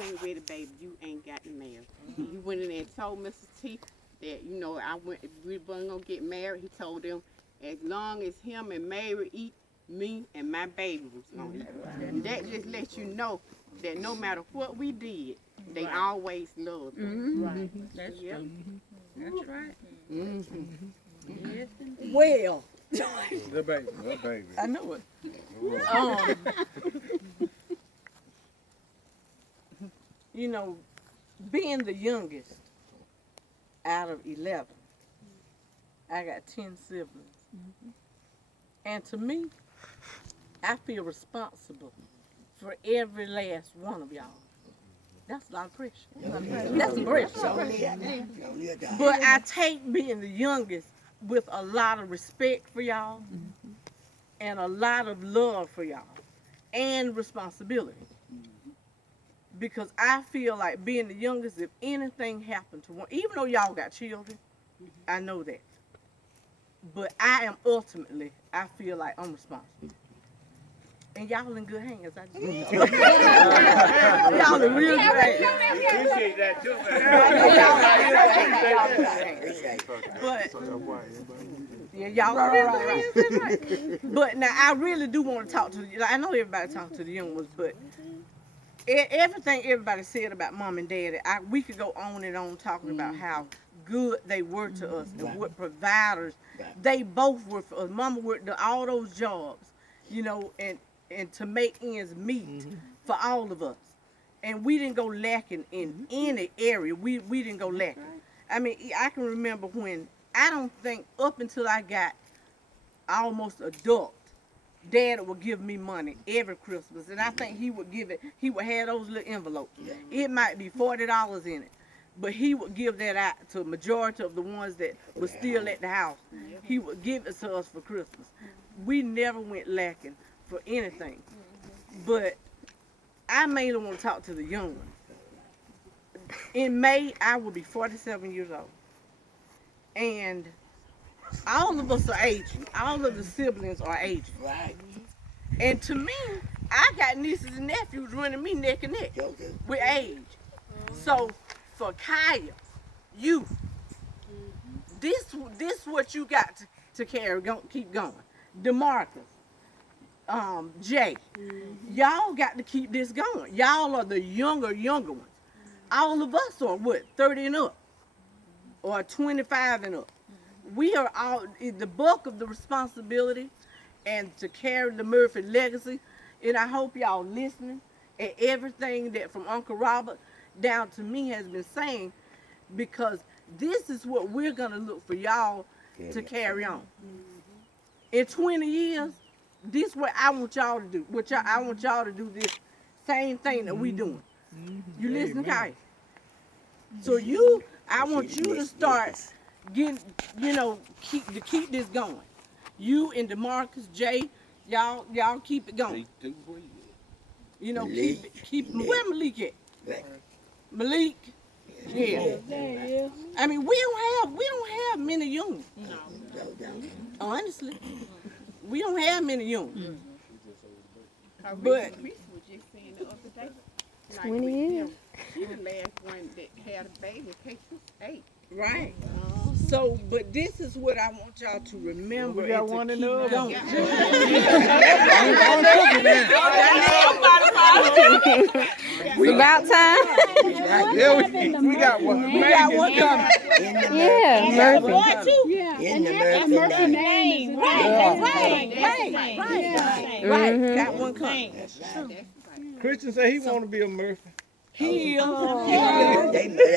ain't ready, baby, you ain't got to marry. You went in there and told Mrs. T that, we weren't going to get married. He told them, as long as him and Mary eat, me and my baby was going to eat. And that just lets you know that no matter what we did, they always loved us. Right. That's true. That's right. Yes, indeed. Well, The baby. I know it. Being the youngest out of 11, I got 10 siblings. And to me, I feel responsible for every last one of y'all. That's a lot of pressure. That's some pressure. But I take being the youngest with a lot of respect for y'all and a lot of love for y'all and responsibility. Because I feel like being the youngest, if anything happened to one, even though y'all got children, I know that. But I feel like I'm responsible. And y'all in good hands. I just y'all in real good hands. Appreciate that too, But yeah, y'all in real good hands. That's right. But now I really do want to talk to you. I know everybody talks to the young ones, but everything everybody said about mom and daddy, we could go on and on talking about how good they were to us and what providers they both were for us. Mama worked all those jobs, and to make ends meet for all of us. And we didn't go lacking in any area. We didn't go lacking. I mean, I can remember when, I don't think up until I got almost adult, Dad would give me money every Christmas. And I think he would have those little envelopes. It might be $40 in it. But he would give that out to a majority of the ones that were still at the house. He would give it to us for Christmas. We never went lacking for anything. But I mainly want to talk to the young ones. In May, I will be 47 years old. And all of us are aging. All of the siblings are aging. Right. And to me, I got nieces and nephews running me neck and neck with age. So for Kaya, you, this what you got to carry, keep going. DeMarcus, Jay, y'all got to keep this going. Y'all are the younger ones. All of us are what, 30 and up, or 25 and up. We are all, the bulk of the responsibility and to carry the Murphy legacy. And I hope y'all listening and everything that from Uncle Robert down to me has been saying, because this is what we're going to look for y'all to carry on. In 20 years, this is what I want y'all to do. I want y'all to do this same thing that we doing. You listen, Kai? So I want you to start getting, keep this going. You and DeMarcus, Jay, y'all keep it going. Keep where Malik at? Malik, yeah. I mean, we don't have many young. No. Honestly, we don't have many young. But Chris was just saying the other day, 20 years. She the last one that had a baby. She was 8. right. So, but this is what I want y'all to remember. We got and to one in keep the oven. going. It's about time. Yeah, we got one. We got one coming. Yeah, Murphy. In the Murphy name. Right. Got one coming. Christian said he want to be a Murphy. He They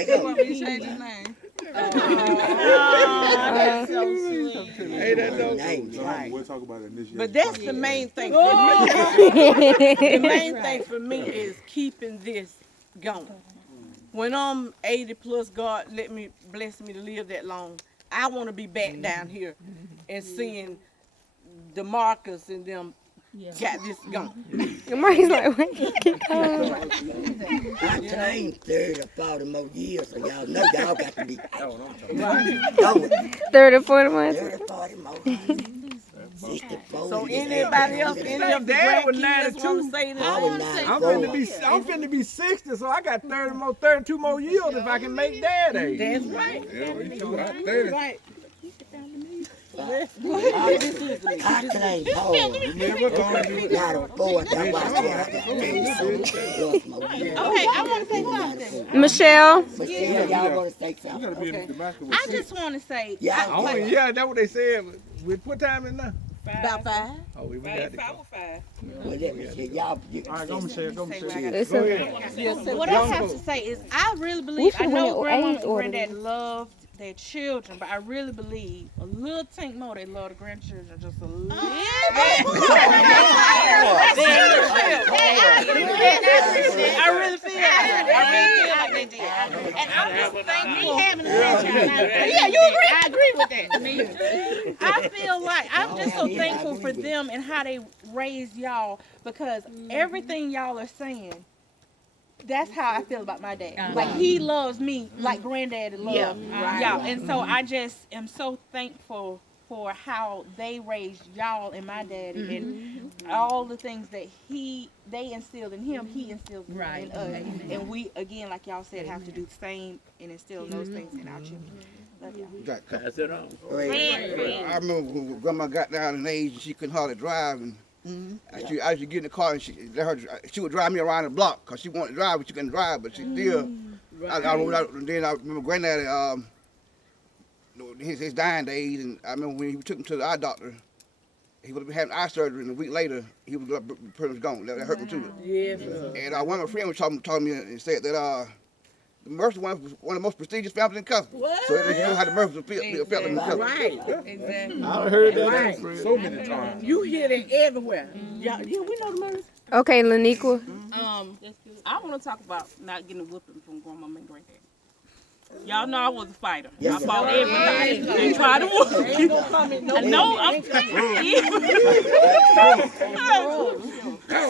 go. Change his name. That's so sweet. Hey, that dope. Right. We'll talk about it this year. But that's the main thing for me. The main thing for me is keeping this going. When I'm 80 plus, God bless me to live that long. I want to be back down here and seeing DeMarcus and them got this going. Mark's like, wait, keep going. I claim 30 or 40 more years, so y'all know y'all got to be going. 30 or 40 months. 30 or 40 more. 64. So years anybody else, old. any of the Dad was grandkids want to 92. say I this? was I'm 94. finna be 60, so I got 32 more years if I can make Dad age. That's right. Yeah, we too hot 30. Right. I claim Paul. Never gonna do it. Not a boy. That's why I said I got 37 more years. Okay, I want to say something. Michelle, Michelle, y'all want to say something? I just want to say, Yeah, Oh, yeah, that's what they said. What time is it now? About 5. Oh, we got to go. well, let me see. Y'all, you All right, go Michelle, go Michelle. it's Go a, ahead. what I have to say is, I really believe, I should know win an grandma AIDS and order. granddad loved their children, but I really believe a little tink more they love the grandchildren just a little bit. I really feel like they did. And I'm just thankful. Having a grandchild. Yeah, you agree? I agree with that. Me too. I feel like I'm just so thankful for them and how they raised y'all, because everything y'all are saying, that's how I feel about my dad. Like, he loves me like granddaddy loved y'all. And so I just am so thankful for how they raised y'all and my daddy, and all the things that they instilled in him, he instilled in us. And we, again, like y'all said, have to do the same and instill those things in our children. Love y'all. Pass it on. I remember when Grandma got down in age and she couldn't hardly drive, and I used to get in the car and she would drive me around the block because she wanted to drive, but she couldn't drive, but she still. Then I remember Granddaddy, his dying days, and I remember when he took him to the eye doctor, he would have been having eye surgery, and a week later he was pretty much gone. That hurt me too. Yes. And one of my friends was talking to me and said that the Mercer one was one of the most prestigious families in Custer. So they know how the Mercers felt in Custer. Right. Exactly. I heard that so many times. You hear that everywhere. Yeah, we know the murders. okay, Laniqua. I want to talk about not getting a whooping from grandmama and granddad. Y'all know I was a fighter. Yes, I fought everybody. They tried to whoop me. Ain't gonna come in no I know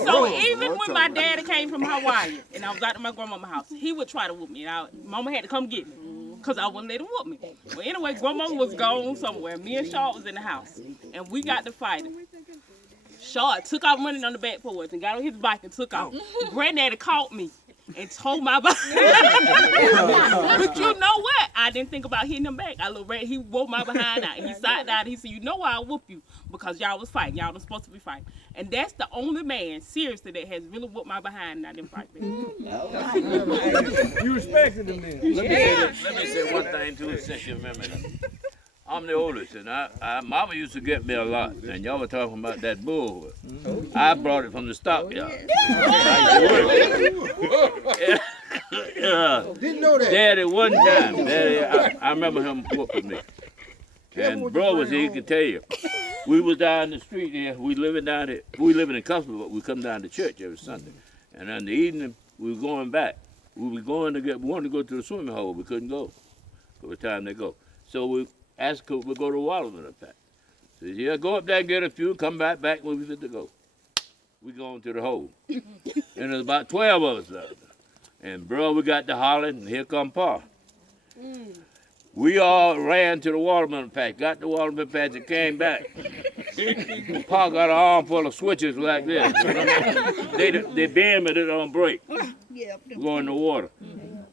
So even when my daddy came from Hawaii and I was out at my grandmama's house, he would try to whoop me. Mama had to come get me because I wouldn't let him whoop me. Well, anyway, grandmama was gone somewhere. Me and Shaw was in the house, and we got to fighting. Shaw took off running on the back porch and got on his bike and took off. Granddaddy caught me and told my bike. But you know what? I didn't think about hitting him back. He whooped my behind out. He sat down. He said, "You know why I whoop you? Because y'all was fighting. Y'all was supposed to be fighting." And that's the only man, seriously, that has really whooped my behind and I didn't fight back. You respected him then. Let me say one thing too, since you remember that. I'm the oldest, and Mama used to get me a lot. And y'all were talking about that bull. I brought it from the stockyard. Didn't know that. Daddy, one time, I remember him whooping me. And bro was here, he could tell you. We was down the street here. We living in Custer, but we come down to church every Sunday. And in the evening, we were going back. We wanted to go to the swimming hole. We couldn't go. It was time to go. So we asked could we go to Waterman Pack. Said, yeah, go up there and get a few, come back when we fit to go. We going to the hole. And there's about 12 of us there. And bro, we got to hollering, and here come Pa. We all ran to the Waterman Patch, got the Waterman Patch and came back. Pa got an arm full of switches like this. They bend but it don't break. Go in the water.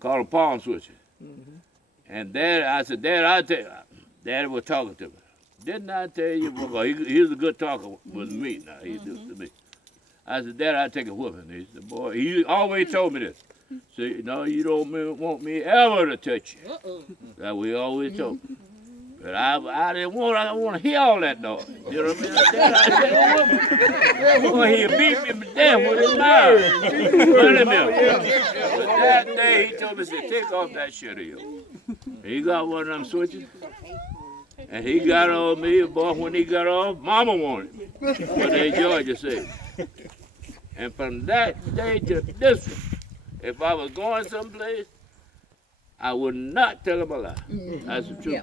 Call them palm switches. And I said, Daddy was talking to me. Didn't I tell you? Well, he was a good talker with me now. He do to me. I said, Daddy, I'll take a whooping. He said, boy, he always told me this. See, no, you don't want me ever to touch you. That we always told me. But I didn't want to hear all that noise. You know what I mean? Boy, he beat me damn with his mouth. Wait a minute. But that day, he told me, said, take off that shit of yours. He got one of them switches. And he got on me, boy, when he got off, Mama wanted him. What they Georgia say. And from that day to this one, if I was going someplace, I would not tell him a lie. That's the truth.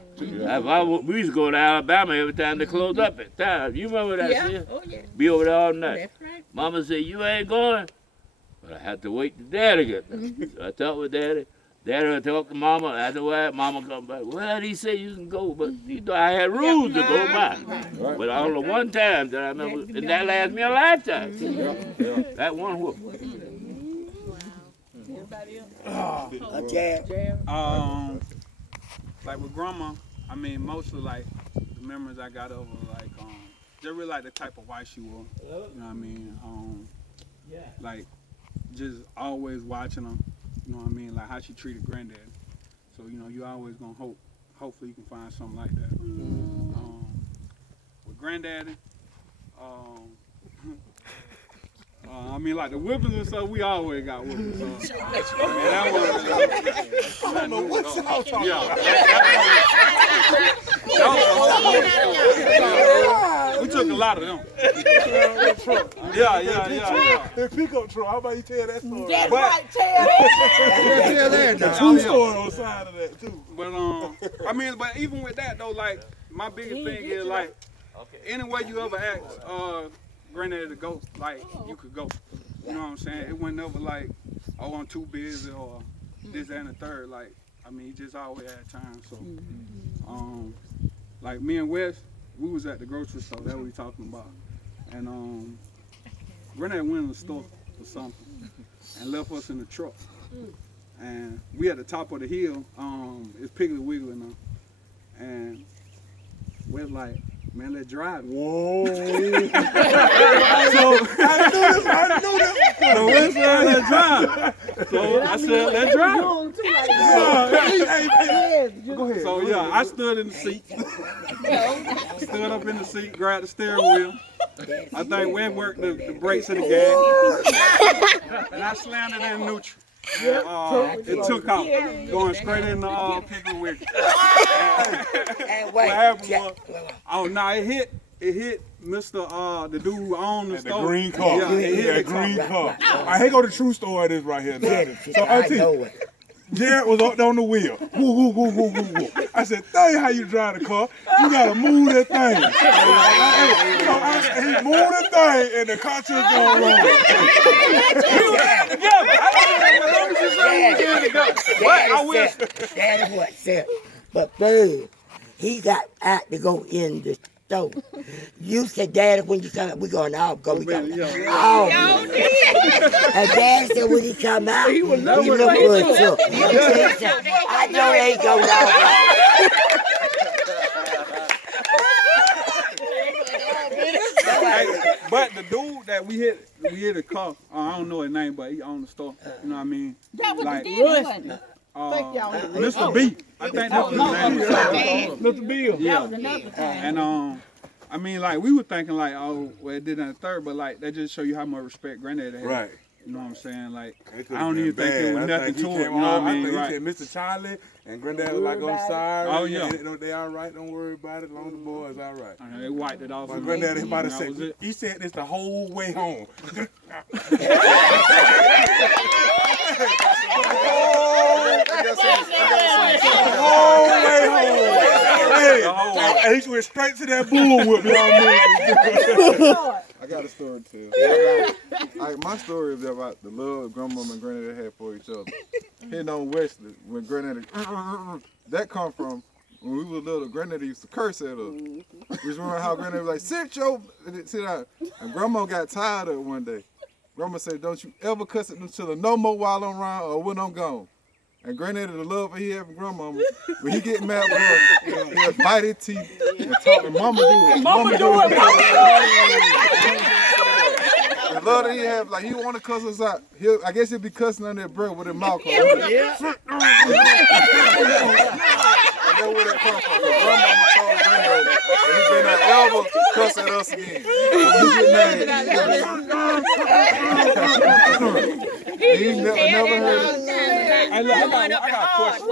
We used to go to Alabama every time they closed up at times. You remember that? Yeah. Sis? Oh, yeah. Be over there all night. That's right. Mama said, you ain't going? But I had to wait till Daddy get there. So I talked with Daddy. Daddy would talk to Mama. After a while, Mama come back. Well, he said you can go, but you know I had rules to go by. But all the one time that I remember, and that lasted me a lifetime. That one whoop. Like with grandma, I mean, mostly like the memories I got of her, like, just really like the type of wife she was. You know what I mean? Like, just always watching her. You know what I mean? Like how she treated granddaddy. So, you know, you always gonna hopefully you can find something like that. With granddaddy, I mean, like the whippings and stuff, we always got whippings. So, man, that was. I don't know what y'all talking about. We took a lot of them. Yeah. That pickup truck. How about you tell that story? That's right, tell that. The true story on the side of that too. But I mean, but even with that though, like my biggest thing is like, anywhere you ever ask granddaddy to go, like you could go. You know what I'm saying? It wasn't never like, oh, I'm too busy or this, that, and the third. Like, I mean, he just always had time. So, like me and Wes, we was at the grocery store. That's what we talking about. And granddaddy went in the store for something and left us in the truck. And we at the top of the hill. It's Piggly Wiggly now. And we're like, man, let's drive. Whoa. So I knew this. So we said, let's drive. So I said, let's drive. Go ahead. So yeah, I stood in the seat. Stood up in the seat, grabbed the steering wheel. I think Wes worked the brakes and the gas. And I slammed it in neutral. It took off, going straight in the Piggly Wiggly. What happened was, oh no, it hit Mr. The dude who owned the store. The green car. Yeah, it hit that green car. All right, here go the true story of this right here. So I tell you, Jared was up on the wheel. Woo. I said, tell you how you drive the car. You gotta move that thing. So he moved the thing and the car just going wrong. We ran together. I don't know together. But I wish. That is what said. But third, he got out to go in the store. You said, Daddy, when you come out, we going out. Go. We going out. And Dad said when he come out, he look good too. I know they ain't going out. But the dude that we hit a car. I don't know his name, but he owned the store. You know what I mean? That was like, the daddy, wasn't it? Mr. B. I think that's his name. Mr. Bill. Yeah. That was another thing. And I mean, like we were thinking like, oh, well, it did in the third, but like that just show you how much respect granddad had. Right. You know what I'm saying? Like, I don't even think it was nothing to it. You know what I mean? Right. Mr. Charlie and Granddad was like, I'm sorry. Oh, yeah. They all right. Don't worry about it. As long as the boys all right. They wiped it off. My Granddad is about to say, he said this the whole way home. Whole way home. Hey, he went straight to that bull whip. I got a story to tell. My story is about the love grandmama and granddad had for each other. Hitting on Wesley, when granddaddy, that come from when we were little, granddaddy used to curse at us. We just remember how granddaddy was like, sit down. And grandma got tired of it one day. Grandma said, don't you ever cuss at them children no more while I'm around or when I'm gone. And granddaddy, the love he had for grandmama, when he get mad with her, he'll bite his teeth and talk, and mama do it. Mama do it. The love that he had, like he want to cuss us out. I guess he'll be cussing on that breath with his mouth closed. Yeah. I know where that comes from. Grandmama told granddaddy that he better not ever cuss at us again. He never heard it. I got a question.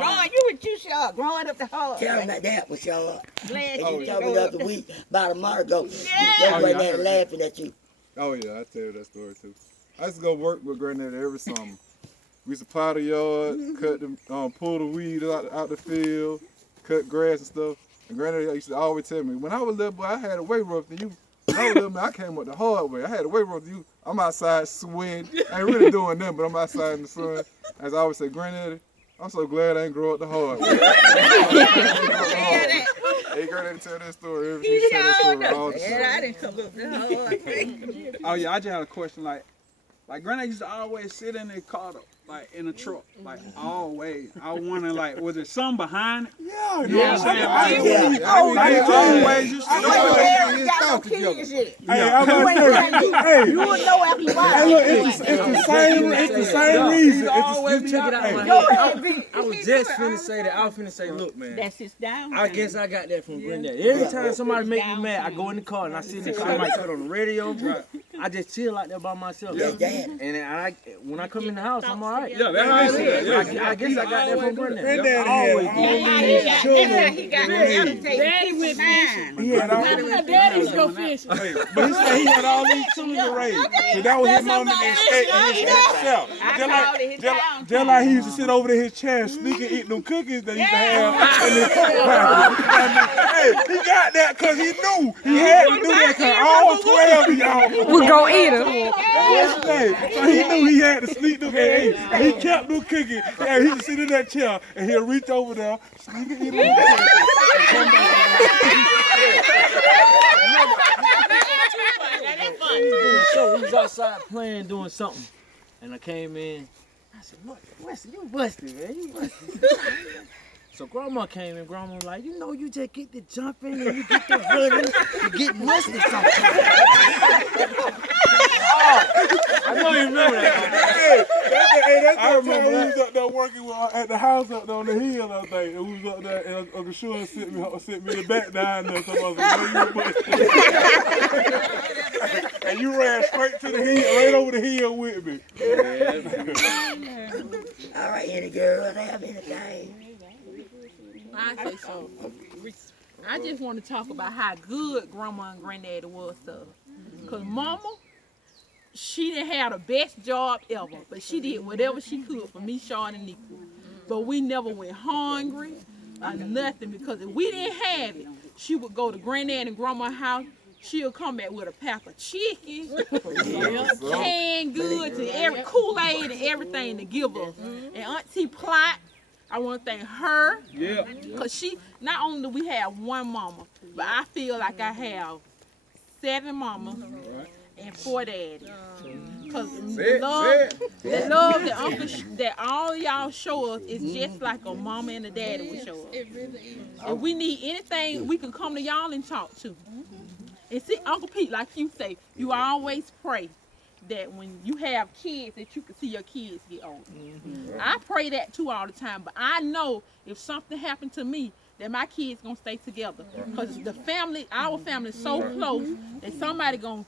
Ron, you were too short, growing up the hard. Tell him that that was your Glad and you you told me the other week, about a month ago, Yeah. they were there laughing at you. Oh yeah, I tell you that story too. I used to go work with granddaddy every summer. We used to plow the yard, cut the, pull the weed out the field, cut grass and stuff. And granddaddy used to always tell me, when I was little boy, I had a way rough than you. When I was little man, I came up the hard way. I had a way rough than you. I'm outside sweating. I ain't really doing nothing, but I'm outside in the sun. As I always say, Granddaddy, I'm so glad I ain't grow up the hard way. Hey, Granddaddy tell that story. Every time tell that story all the time. I didn't come up the hard way. Oh yeah, I just had a question. Like Granddad used to always sit in their car, like in a truck, like always. I was wondering, like, was there something behind it? Yeah, You know what I'm saying? I Like, he always used to I do ain't it. got no kids yet. Hey, I'm about to say, hey, You would know after you hey, watch. look, it's the same reason. You always It's took it out my Go head. ahead, B. I was just finna say that. I was finna say, look, man. That's his down. I guess I got that from Granddad. Every time somebody make me mad, I go in the car and I sit in the car. I might put on the radio. I just chill like that by myself. And when I come in the house, I'm all right. Yeah, that's how it is. I guess I got that from Granddad. Granddaddy Always. had all these children. Daddy with mine. He had all Daddy's go fishing. Hey, but he said he had all these children to raise. So that was his moment to escape himself. Just like he used to sit over to his chair and sneak and eat them cookies that he used to have in his Hey, he got that because he knew he had to do that because all 12 of y'all We go eat them. So he knew he had to sneak them and eat. And he kept them cookies. And he would sit in that chair and he'll reach over there, sneak and eat them cookies. So we was outside playing, doing something, and I came in. I said, "Look, Wesley, you busted, man. You busted." So Grandma came in. Grandma was like, "You know, you just get to jumping and you get to running, you get musty sometimes." I know you remember that. That's the time we was up there working at the house up there on the hill, I think. And we was up there, and Uncle Sean sent me the back down there. So I was like, and you ran straight to the hill, right over the hill with me. All right, any girls have anything? I say so. I just want to talk about how good Grandma and Granddaddy was to us. Because Mama, she didn't have the best job ever, but she did whatever she could for me, Sean, and Nico. But we never went hungry or nothing, because if we didn't have it, she would go to Granddad and Grandma's house. She'll come back with a pack of chicken, canned goods, and every Kool-Aid and everything to give us. And Auntie Plot, I want to thank her, because she, not only do we have one mama, but I feel like I have 7 mamas and 4 daddies. Because the love that that all y'all show us is just like a mama and a daddy would show us. It really is. If we need anything, we can come to y'all and talk to. And see, Uncle Pete, like you say, you always pray that when you have kids, that you can see your kids get older. I pray that too all the time, but I know if something happened to me, that my kids gonna stay together. Because the family, our family is so close that somebody gonna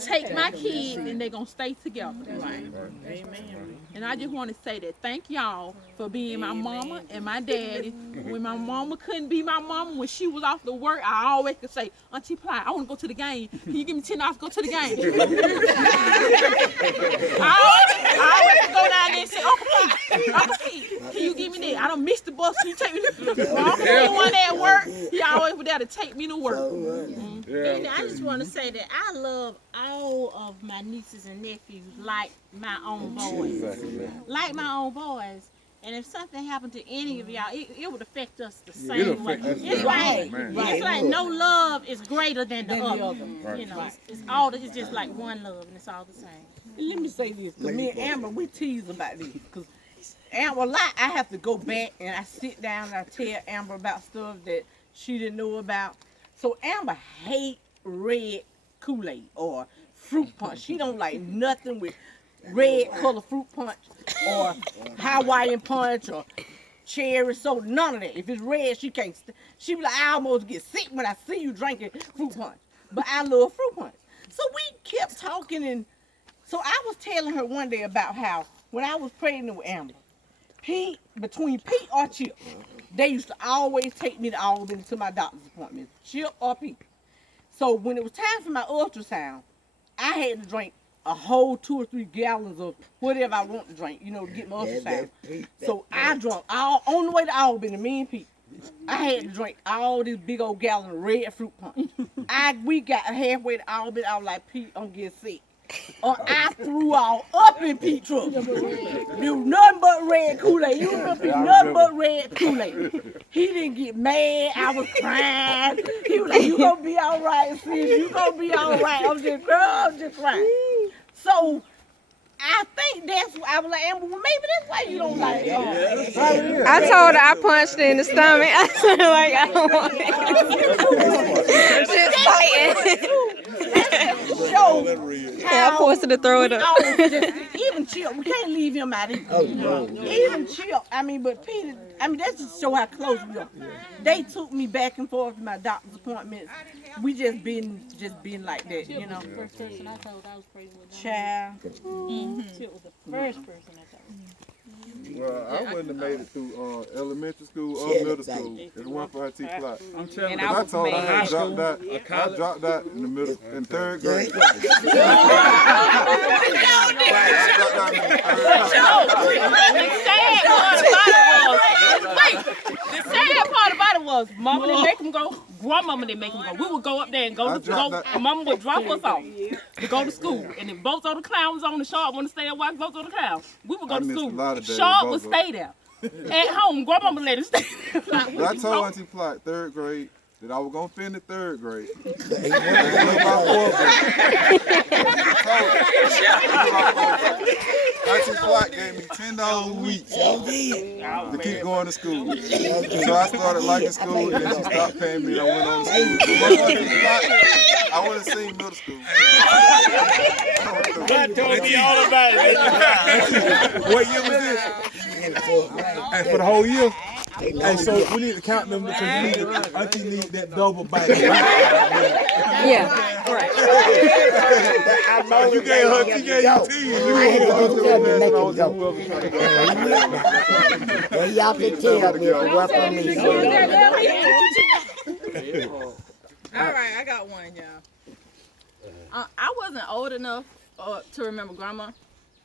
take my kids and they gonna stay together. Amen. And I just want to say that thank y'all for being my mama and my daddy. When my mama couldn't be my mama, when she was off to work, I always could say, Auntie Ply, I want to go to the game. Can you give me $10 to go to the game? I always go down there and say, Uncle Pete, can you give me that? I don't miss the bus. Can you take me to Uncle Pete one at work? He always was there to take me to work. And I just want to say that I love all of my nieces and nephews like my own boys. Like my own boys. And if something happened to any of y'all, it would affect us the same way. It's like no love is greater than the other. You know, it's just like one love, and it's all the same. Let me say this, because me and Amber, we tease about this. Because Amber, I have to go back and I sit down and I tell Amber about stuff that she didn't know about. So Amber hate red Kool-Aid or fruit punch. She don't like nothing with red color fruit punch or Hawaiian punch or cherry soda, none of that. If it's red, she can't. She be like, I almost get sick when I see you drinking fruit punch. But I love fruit punch. So we kept talking, and so I was telling her one day about how when I was pregnant with Amber, between Pete or Chip, they used to always take me to Albany to my doctor's appointments, Chip or Pete. So when it was time for my ultrasound, I had to drink a whole 2 or 3 gallons of whatever I want to drink, to get my ultrasound. So I drank on the way to Albany, me and Pete. I had to drink all this big old gallon of red fruit punch. We got halfway to Albany, I was like, Pete, I'm getting sick. or I threw all up in Pete truck. There was nothing but red Kool-Aid. You remember nothing but red Kool-Aid. He didn't get mad. I was crying. He was like, you gonna be all right, sis. You gonna be all right. I'm just crying. So I think that's why I was like, Amber, well, maybe that's why you don't like it. I told her I punched her in the stomach. I said, like, I don't want it. Just fighting. Yeah, I forced her to throw it up. Even Chip, we can't leave him out either. Oh, no. Even Chip, but Peter, that's just show how close we are. They took me back and forth to my doctor's appointments. We just been like that, you know. First person I told I was pregnant with. Child. Chip was the first person I told. Well, I wouldn't have made it through elementary school or middle school if it weren't for her T-Plot. I'm telling you, I told her I dropped out in the middle, in third grade. The sad part about it was, Mama didn't make him go, Grandmama didn't make him go. We would go up there and go, and Mama would drop us off to go to school. And if Bozo the Clown was on the Sharp, want to stay there watch Bozo the Clown, we would go to school. Sharp would stay there. At home, Grandmama let him stay there. But I told Auntie Plot, third grade, that I was going to finish third grade. Auntie Plot gave me $10 a week to keep going to school. So I started liking school, and then she stopped paying me, and I went on to school. I would have seen middle school. God told me all about it. What year was this? And for the whole year? And so we need to count them because Auntie need that double bite. Yeah. Right. You gave her, she gave you 10. Y'all can tell me what for me. All right, I got one, y'all. I wasn't old enough to remember Grandma.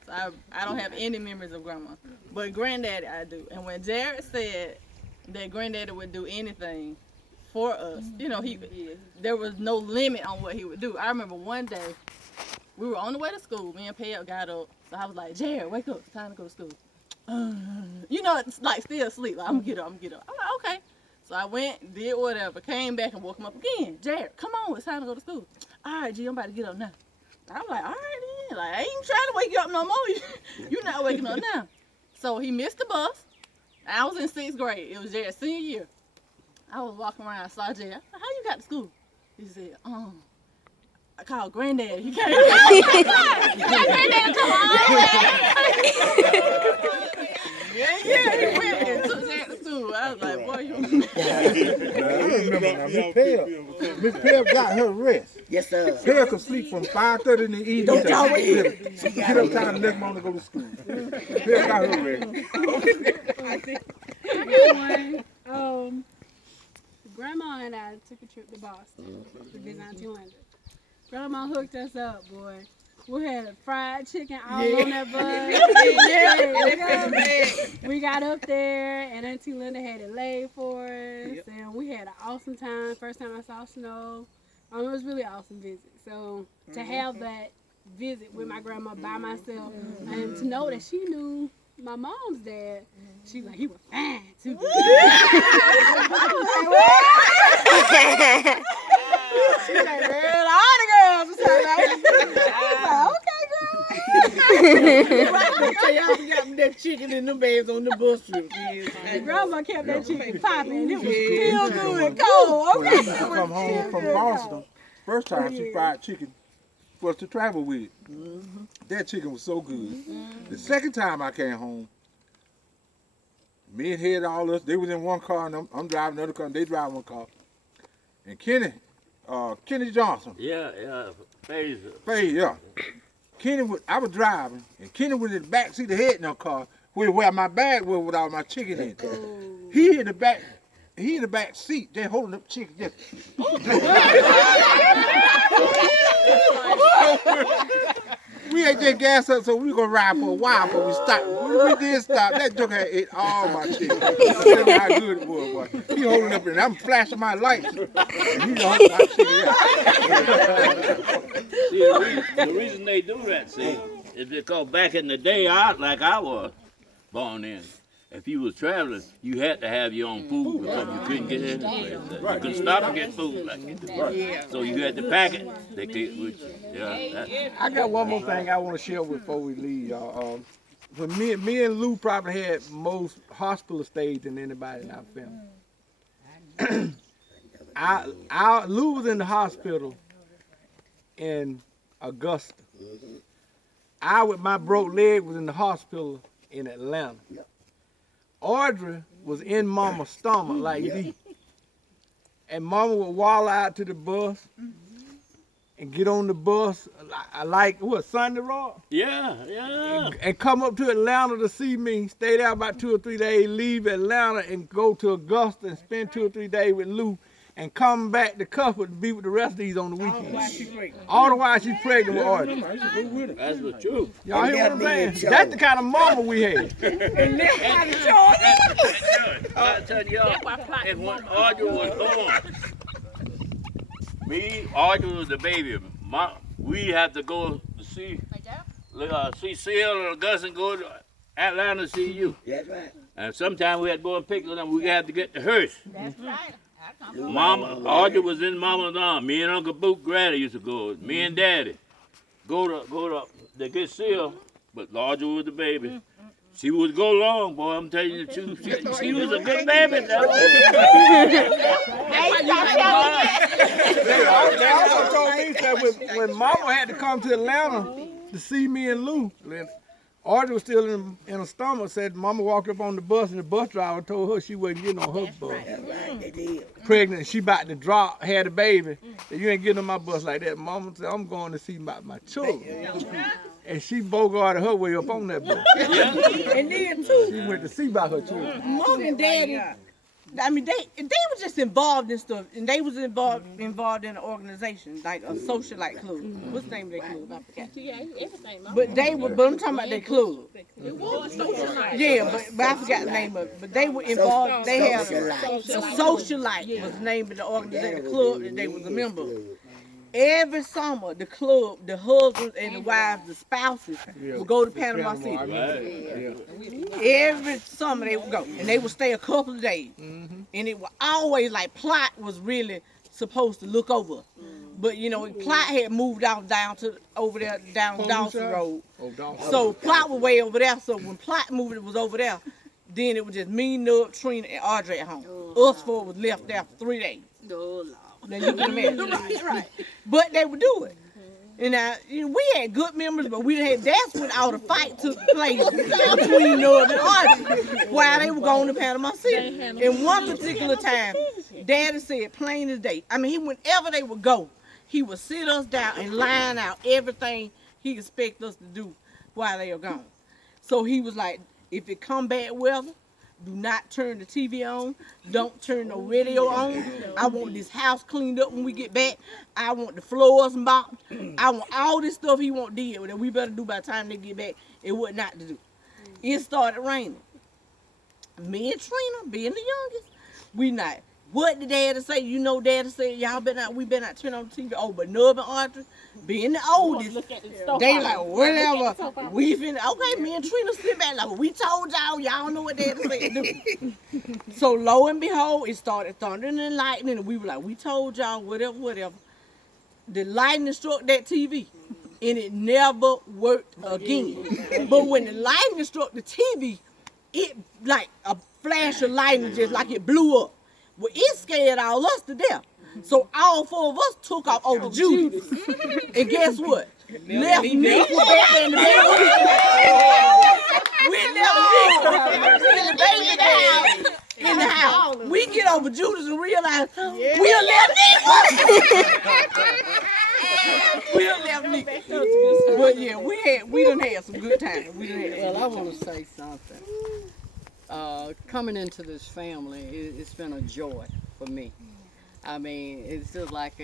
So I don't have any memories of Grandma. But Granddaddy, I do. And when Jared said that Granddaddy would do anything for us, you know, there was no limit on what he would do. I remember one day, we were on the way to school. Me and Payette got up. So I was like, Jared, wake up. It's time to go to school. You know, it's like still asleep. Like, I'm going to get up. I'm like, okay. So I went, did whatever, came back and woke him up again. Jared, come on. It's time to go to school. All right, G, I'm about to get up now. I'm like, all right then. Like, I ain't trying to wake you up no more. You're not waking up now. So he missed the bus. I was in 6th grade. It was Jared's senior year. I was walking around. I saw Jared. How you got to school? He said, I called Granddad. He came. Granddad come on. Yeah, he went and took Jared to school. I was like, boy, you. I remember now, Miss Pep got her rest. Yes, sir. Pep could sleep from 5:30 in the evening. Get up time the next morning to go to school. Pep got her rest. Grandma and I took a trip to Boston to visit Auntie Linda. Grandma hooked us up, boy. We had fried chicken all on that bus. We got up there, and Auntie Linda had it laid for us, and we had an awesome time. First time I saw snow. It was really an awesome visit. So to have that visit with my grandma by myself, and to know that she knew my mom's dad, she was like, he was fine too. She's like, girl, all the girls was like, okay, girl. Right, but tell y'all, we got that chicken and them bags on the bus trip. Grandma kept that chicken popping. It was still good, cold. Okay. I come home from Boston. First time she fried chicken for us to travel with. That chicken was so good. The second time I came home, me and Head, all us, they was in one car, and I'm driving another car, and they drive one car. And Kenny Johnson. Yeah, Faze, yeah. I was driving, and Kenny was in the back seat of the head in the car, where my bag was with all my chicken in it. He in the back seat, just holding up chicken. Just. We ain't just gas up, so we gonna ride for a while, but we stopped. When we did stop, that joker had ate all my chicken. That's how good it was, boy. He holding up and I'm flashing my lights. And he holding my chicken. See, the reason they do that, see, is because back in the day, like I was born in, if you was traveling, you had to have your own food because you couldn't get in. You couldn't stop and get food. So you had to pack it. They could, I got one more thing I want to share before we leave, y'all. When me and Lou probably had most hospital stays than anybody in our family. Lou was in the hospital in Augusta. I, with my broke leg, was in the hospital in Atlanta. Audrey was in Mama's stomach like this. And Mama would walk out to the bus and get on the bus like, what, Sunday, Rob? Yeah. And come up to Atlanta to see me, stay there about 2 or 3 days, leave Atlanta and go to Augusta and spend 2 or 3 days with Lou and come back to Cuthbert to be with the rest of these on the weekend. All the while she's pregnant with Audrey. That's the truth. Y'all hear what I'm saying? That's the kind of mama we had. And that's how the I tell y'all, and when Audrey was born, Audrey was the baby. We had to go to see Seal or Gus and go to Atlanta to see you. That's right. And sometimes we had to go and pick them. We had to get to Hearst. That's right. Mama, Audrey was in Mama's arm. Me and Uncle Boot Grady used to go. Me and Daddy go to get Seal, but Audrey was the baby. She would go long, boy. I'm telling you the truth. She was a good baby. They also told me that when Mama had to come to Atlanta to see me and Lou, Audrey was still in her stomach, said Mama walked up on the bus and the bus driver told her she wasn't getting on her bus. Pregnant, she about to drop, had a baby. Said, you ain't getting on my bus like that. Mama said, I'm going to see my children. And she bogarted her way up on that bus. And then too, she went to see about her children. Mom and Daddy, I mean, they were just involved in stuff, and they was involved in an organization, like a socialite club. What's the name of that club? I forgot. But they were, but I'm talking about that club. Yeah, but I forgot the name of it. But they were involved. They had a socialite was the name of the organization, the club that they was a member of. Every summer, the club, the husbands and the wives, the spouses would go to Panama City. Every summer they would go, and they would stay a couple of days. And it was always like Plot was really supposed to look over. But you know, Plot had moved out down Dawson Road. So Plot was way over there. So when Plot moved, it was over there. Then it was just me, Nub, Trina, and Audrey at home. Us four was left there for 3 days. Now you can imagine. Right. But they would do it. And we had good memories, but that's when all the fight took place between Nub and Audrey while they were going to Panama City. And one particular time, Daddy said plain as day, I mean, whenever they would go, he would sit us down and line out everything he expect us to do while they were gone. So he was like, if it come bad weather, do not turn the TV on. Don't turn no radio on. I want this house cleaned up when we get back. I want the floors mopped. I want all this stuff he want did that we better do by the time they get back. It what not to do. It started raining. Me and Trina, being the youngest, we not. What did Daddy say? You know Daddy said we been out turning on the TV. Oh, but Nub and Audrey, being the oldest, they like, whatever. We finna, okay, me and Trina sit back like, we told y'all know what Daddy said to do. So lo and behold, it started thundering and lightning, and we were like, we told y'all, whatever. The lightning struck that TV, and it never worked again. But when the lightning struck the TV, it like a flash of lightning, just like it blew up. Well, it scared all us to death. So all 4 of us took off over Judas. And guess what? Left Nick back in the bedroom. We left Nick in the house. We get over Judas and realize we done left Nick. But yeah, we done had some good times. Well, I want to say something. Coming into this family, it's been a joy for me. I mean, it's just like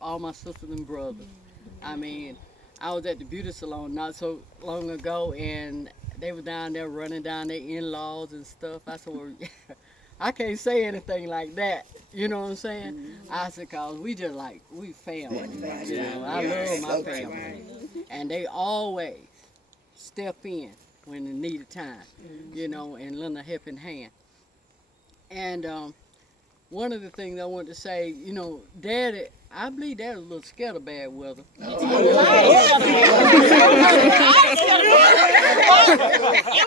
all my sisters and brothers. I mean, I was at the beauty salon not so long ago, and they were down there running down their in-laws and stuff. I said, well, I can't say anything like that. You know what I'm saying? I said, cause we just like, we family. You know, I love my family. And they always step in when they needed time, you know, and lend a helping hand. And one of the things I wanted to say, you know, Daddy, I believe Daddy was a little scared of bad weather. It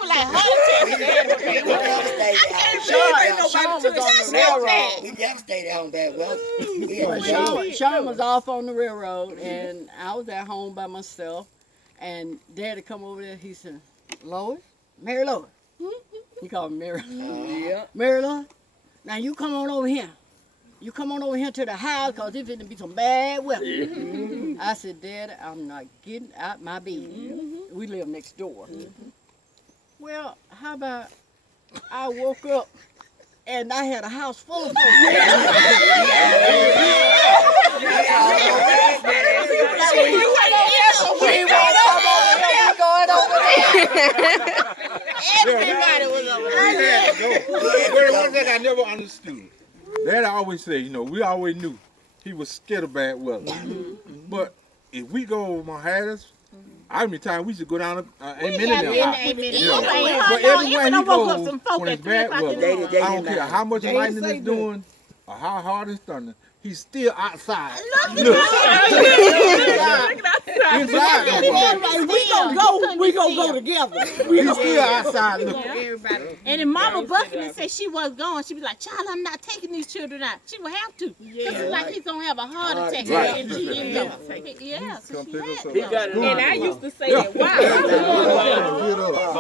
was like We never stayed out on bad weather. Sean was off on the railroad, and I was at home by myself. And Daddy come over there. He said, "Lois, Mary Lois." He called me Mary. Mary Lois. Now you come on over here. You come on over here to the house, cause it's gonna be some bad weather. I said, Daddy, I'm not getting out my bed. We live next door. Well, how about I woke up and I had a house full of folks. Everybody was over there. One thing I never understood. Dad always said, you know, we always knew he was scared of bad weather. But if we go over my house, how many times we should go down and amen in their house. But everywhere he goes, when it's bad weather, I don't care how much lightning is doing or how hard it's thundering, he's still outside. We gonna go together. He's still outside looking. And if Mama Buffett and said she was going, she'd be like, "Child, I'm not taking these children out." She would have to. Because it's like he's gonna have a heart attack. Right. If she ends up. Yeah, so she had to. And I used to say that, wow.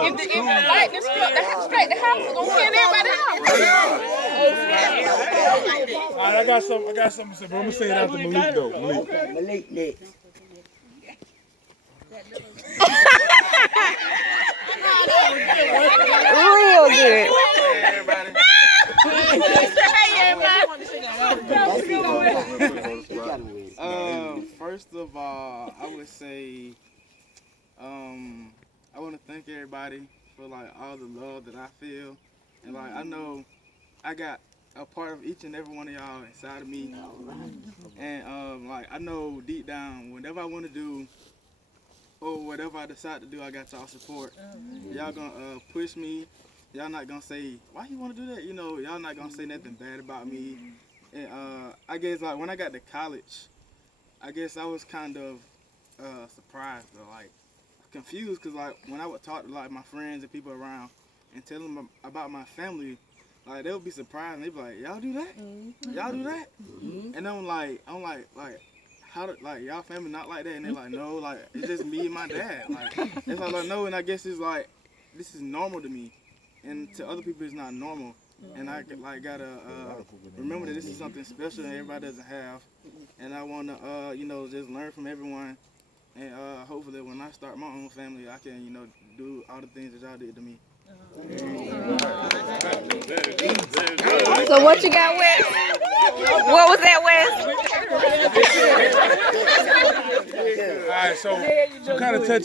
If the lightning struck straight the house, it's gonna kill everybody else. All right, I got something to say, but I'm gonna say it after Malik though. Malik next. Real good. First of all, I would say, I want to thank everybody for like all the love that I feel, and like I know I got a part of each and every one of y'all inside of me, and like I know deep down, whatever I want to do, or whatever I decide to do, I got y'all support. Y'all gonna push me. Y'all not gonna say, why you wanna do that? You know, y'all not gonna say nothing bad about me. And I guess like when I got to college, I guess I was kind of surprised or like confused, cause like when I would talk to like my friends and people around and tell them about my family, like they would be surprised and they'd be like, y'all do that? Y'all do that? And I'm like, how like y'all family not like that? And they're like, no, like it's just me and my dad. Like that's all I know. And I guess it's like this is normal to me, and to other people it's not normal. And I like gotta remember that this is something special that everybody doesn't have. And I wanna you know, just learn from everyone, and hopefully when I start my own family, I can, you know, do all the things that y'all did to me. So what you got, Wes? What was that, Wes? All right, so kind of touching